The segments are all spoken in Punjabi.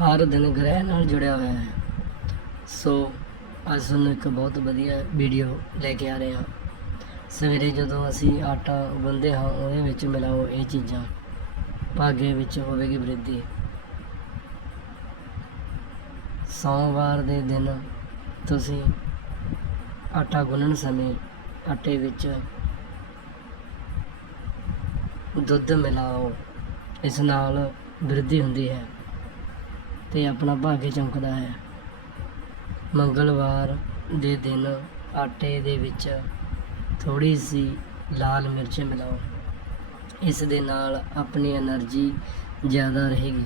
ਹਰ ਦਿਨ ਗ੍ਰਹਿ ਨਾਲ ਜੁੜਿਆ ਹੋਇਆ ਹੈ। ਸੋ, ਅੱਜ ਤੁਹਾਨੂੰ ਇੱਕ ਬਹੁਤ ਵਧੀਆ ਵੀਡੀਓ ਲੈ ਕੇ ਆ ਰਹੇ ਹਾਂ। ਸਵੇਰੇ ਜਦੋਂ ਅਸੀਂ ਆਟਾ ਗੁੰਨਦੇ ਹਾਂ, ਉਹਦੇ ਵਿੱਚ ਮਿਲਾਓ ਇਹ ਚੀਜ਼ਾਂ। ਭਾਗੇ ਵਿੱਚ ਹੋਵੇਗੀ ਵ੍ਰਿੱਧੀ ਸੋਮਵਾਰ ਦੇ ਦਿਨ ਤੁਸੀਂ ਆਟਾ ਗੁੰਨਣ ਸਮੇਂ ਆਟੇ ਵਿੱਚ ਦੁੱਧ ਮਿਲਾਓ। ਇਸ ਨਾਲ ਵ੍ਰਿੱਧੀ ਹੁੰਦੀ ਹੈ। ਤੇ ਆਪਣਾ ਭਾਗੇ ਚਮਕਦਾ ਹੈ। ਮੰਗਲਵਾਰ ਦੇ ਦਿਨ ਆਟੇ ਦੇ ਵਿੱਚ ਥੋੜੀ ਸੀ ਲਾਲ ਮਿਰਚ ਮਿਲਾਓ। ਇਸ ਦੇ ਨਾਲ ਆਪਣੀ એનર્ਜੀ ਜ਼ਿਆਦਾ ਰਹੇਗੀ।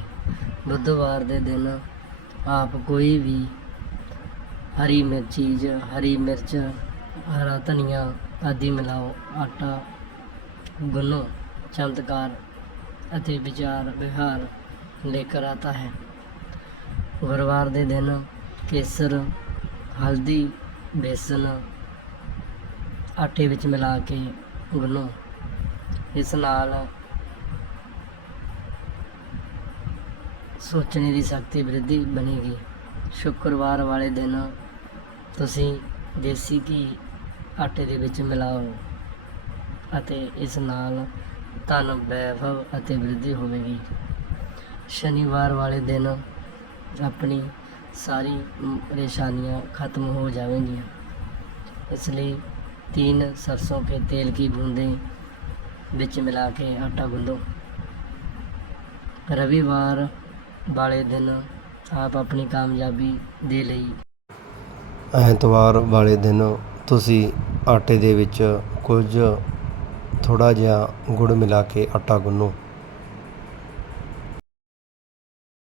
ਬੁੱਧਵਾਰ ਦੇ ਦਿਨ ਆਪ ਕੋਈ ਵੀ ਹਰੀ ਮਿਰਚ ਚੀਜ਼, ਹਰੀ ਮਿਰਚ, ਹਰਾ ਧਨੀਆ ਆਦਿ ਮਿਲਾਓ। ਆਟਾ ਗੁੰਨੋ, ਚਮਤਕਾਰ ਅਤੇ ਵਿਚਾਰ ਵਿਹਾਰ ਲੈ ਕਰ ਆਤਾ ਹੈ। ਗੁਰਵਾਰ ਦੇ ਦਿਨ ਕੇਸਰ, ਹਲਦੀ, ਬੇਸਨ ਆਟੇ ਵਿੱਚ ਮਿਲਾ ਕੇ ਗੁੰਨੋ। ਇਸ ਨਾਲ ਸੋਚਣੇ ਦੀ ਸ਼ਕਤੀ ਵ੍ਰਿੱਧੀ ਬਣੇਗੀ। ਸ਼ੁੱਕਰਵਾਰ ਵਾਲੇ ਦਿਨ ਤੁਸੀਂ ਦੇਸੀ ਘੀ ਆਟੇ ਦੇ ਵਿੱਚ ਮਿਲਾਓ ਅਤੇ ਇਸ ਨਾਲ ਧਨ, ਵੈਭਵ ਅਤੇ ਵ੍ਰਿੱਧੀ ਹੋਵੇਗੀ। ਸ਼ਨੀਵਾਰ ਵਾਲੇ ਦਿਨ ਆਪਣੀ ਸਾਰੀ ਮ, ਪਰੇਸ਼ਾਨੀਆਂ ਖਤਮ ਹੋ ਜਾਵੇਗੀਆਂ ਇਸ ਲਈ तीन सरसों के तेल की बूंदें ਵਿੱਚ ਮਿਲਾ ਕੇ ਆਟਾ ਗੁੰਦੋ ਰਵੀਵਾਰ ਵਾਲੇ ਦਿਨ ਆਪ ਆਪਣੀ ਕਾਮਯਾਬੀ ਦੇ ਲਈ ਐਤਵਾਰ ਵਾਲੇ ਦਿਨ ਤੁਸੀਂ ਆਟੇ ਦੇ ਵਿੱਚ ਕੁਝ ਥੋੜਾ ਜਿਹਾ ਗੁੜ ਮਿਲਾ ਕੇ ਆਟਾ ਗੁੰਨੋ